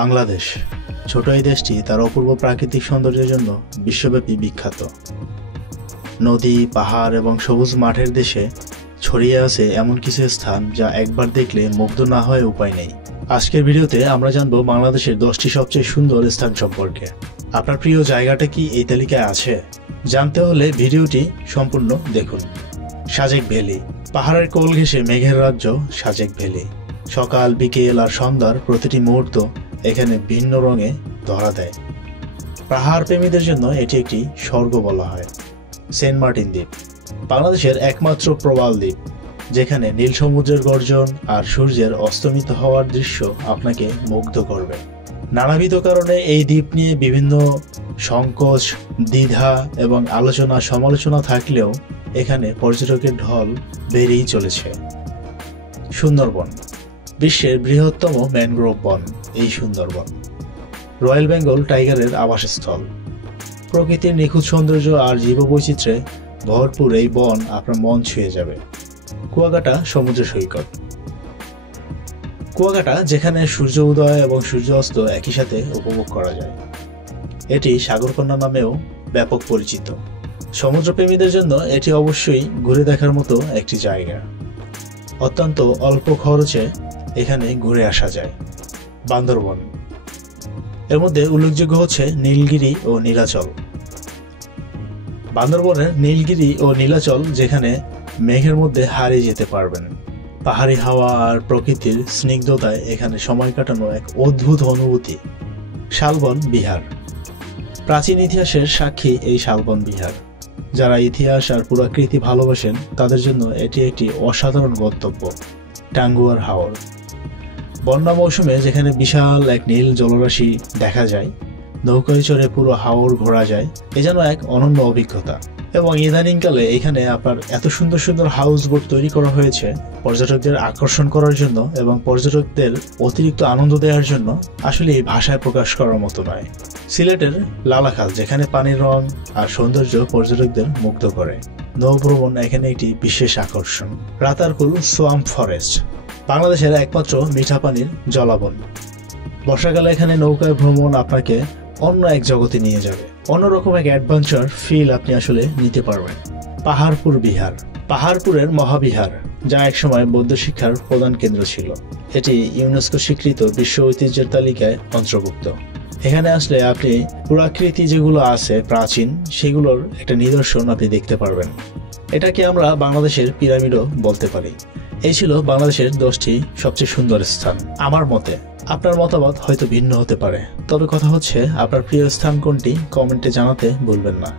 বাংলাদেশ ছোট এই দেশটি তার অপূর্ব প্রাকৃতিক সৌন্দর্যের জন্য বিশ্বব্যাপী বিখ্যাত। নদী, পাহাড় এবং সবুজ মাঠের দেশে ছড়িয়ে আছে এমন কিছু স্থান যা একবার দেখলে মুগ্ধ না হয়ে উপায় নেই। আজকের ভিডিওতে আমরা জানব বাংলাদেশের 10টি সবচেয়ে সুন্দর স্থান সম্পর্কে। আপনার প্রিয় জায়গাটা কি এই তালিকায় আছে? জানতে হলে ভিডিওটি সম্পূর্ণ দেখুন। সাজেক ভ্যালি, পাহাড়ের কোল ঘেঁষে মেঘের রাজ্য সাজেক ভ্যালি। সকাল, বিকেল আর সন্ধ্যার প্রতিটি মুহূর্ত এখানে ভিন্ন রঙে ধরা দেয়। পাহাড় প্রেমীদের জন্য এটি একটি স্বর্গ বলা হয়। সেন্ট মার্টিন দ্বীপ, বাংলাদেশের একমাত্র প্রবাল দ্বীপ, যেখানে নীল সমুদ্রের গর্জন আর সূর্যের অস্তমিত হওয়ার দৃশ্য আপনাকে মুগ্ধ করবে। নানাবিধ কারণে এই দ্বীপ নিয়ে বিভিন্ন সংকোচ, দ্বিধা এবং আলোচনা সমালোচনা থাকলেও এখানে পর্যটকের ঢল বেড়েই চলেছে। সুন্দরবন, বিশ্বের বৃহত্তম ম্যানগ্রোভ বন এই সুন্দরবন। রয়্যাল বেঙ্গল টাইগারের আবাসস্থল। প্রকৃতির নিখুঁত সৌন্দর্য আর জীববৈচিত্র্যে ভরপুর এই বন আপনার মন ছুঁয়ে যাবে। কুয়াকাটা সমুদ্র সৈকত, কুয়াকাটা যেখানে সূর্য উদয় এবং সূর্য অস্ত একই সাথে উপভোগ করা যায়। এটি সাগরকন্যা নামেও ব্যাপক পরিচিত। সমুদ্রপ্রেমীদের জন্য এটি অবশ্যই ঘুরে দেখার মতো একটি জায়গা। অত্যন্ত অল্প খরচে এখানে ঘুরে আসা যায়। বান্দরবন, এর মধ্যে উল্লেখযোগ্য হচ্ছে নীলগিরি ও নীলাচল। বান্দরবনের নীলগিরি ও নীলাচল যেখানে মেঘের মধ্যে হারিয়ে যেতে পারবেন। পাহাড়ি হাওয়া আর প্রকৃতির স্নিগ্ধতায় এখানে সময় কাটানো এক অদ্ভুত অনুভূতি। শালবন বিহার, প্রাচীন ইতিহাসের সাক্ষী এই শালবন বিহার। যারা ইতিহাস আর পুরাকৃতি ভালোবাসেন তাদের জন্য এটি একটি অসাধারণ গন্তব্য। টাঙ্গুয়ার হাওর, বন্যা মৌসুমে যেখানে বিশাল এক নীল জলরাশি দেখা যায়, নৌকায় চড়ে পুরো হাওর ঘোরা যায়, এ যেন এক অনন্য অভিজ্ঞতা। এবং ইদানিংকালে এখানে আপনার এত সুন্দর সুন্দর হাউস বোট তৈরি করা হয়েছে পর্যটকদের আকর্ষণ করার জন্য এবং পর্যটকদের অতিরিক্ত আনন্দ দেওয়ার জন্য, আসলে এই ভাষায় প্রকাশ করার মতো নয়। সিলেটের লালাখাল, যেখানে পানির রং আর সৌন্দর্য পর্যটকদের মুগ্ধ করে। নৌভ্রমণ এখানে একটি বিশেষ আকর্ষণ। রাতারকুল সোয়াম্প ফরেস্ট, বাংলাদেশের একমাত্র মিঠা পানির জলাবন। বর্ষাকালে এখানে নৌকায় ভ্রমণ আপনাকে অন্য এক জগতে নিয়ে যাবে। অন্যরকম এক অ্যাডভেঞ্চার ফিল আপনি আসলে নিতে পারবেন। পাহাড়পুর বিহার, পাহাড়পুরের মহাবিহার, যা একসময় বৌদ্ধ শিক্ষার প্রধান কেন্দ্র ছিল। এটি ইউনেস্কো স্বীকৃত বিশ্ব ঐতিহ্যের তালিকায় অন্তর্ভুক্ত। এখানে আসলে আপনি পুরাকৃতি যেগুলো আছে প্রাচীন, সেগুলোর একটা নিদর্শন আপনি দেখতে পারবেন। এটাকে আমরা বাংলাদেশের পিরামিডও বলতে পারি। এই ছিল বাংলাদেশের 10টি সবচেয়ে সুন্দর স্থান আমার মতে। আপনার মতামত হয়তো ভিন্ন হতে পারে, তবে কথা হচ্ছে আপনার প্রিয় স্থান কোনটি কমেন্টে জানাতে ভুলবেন না।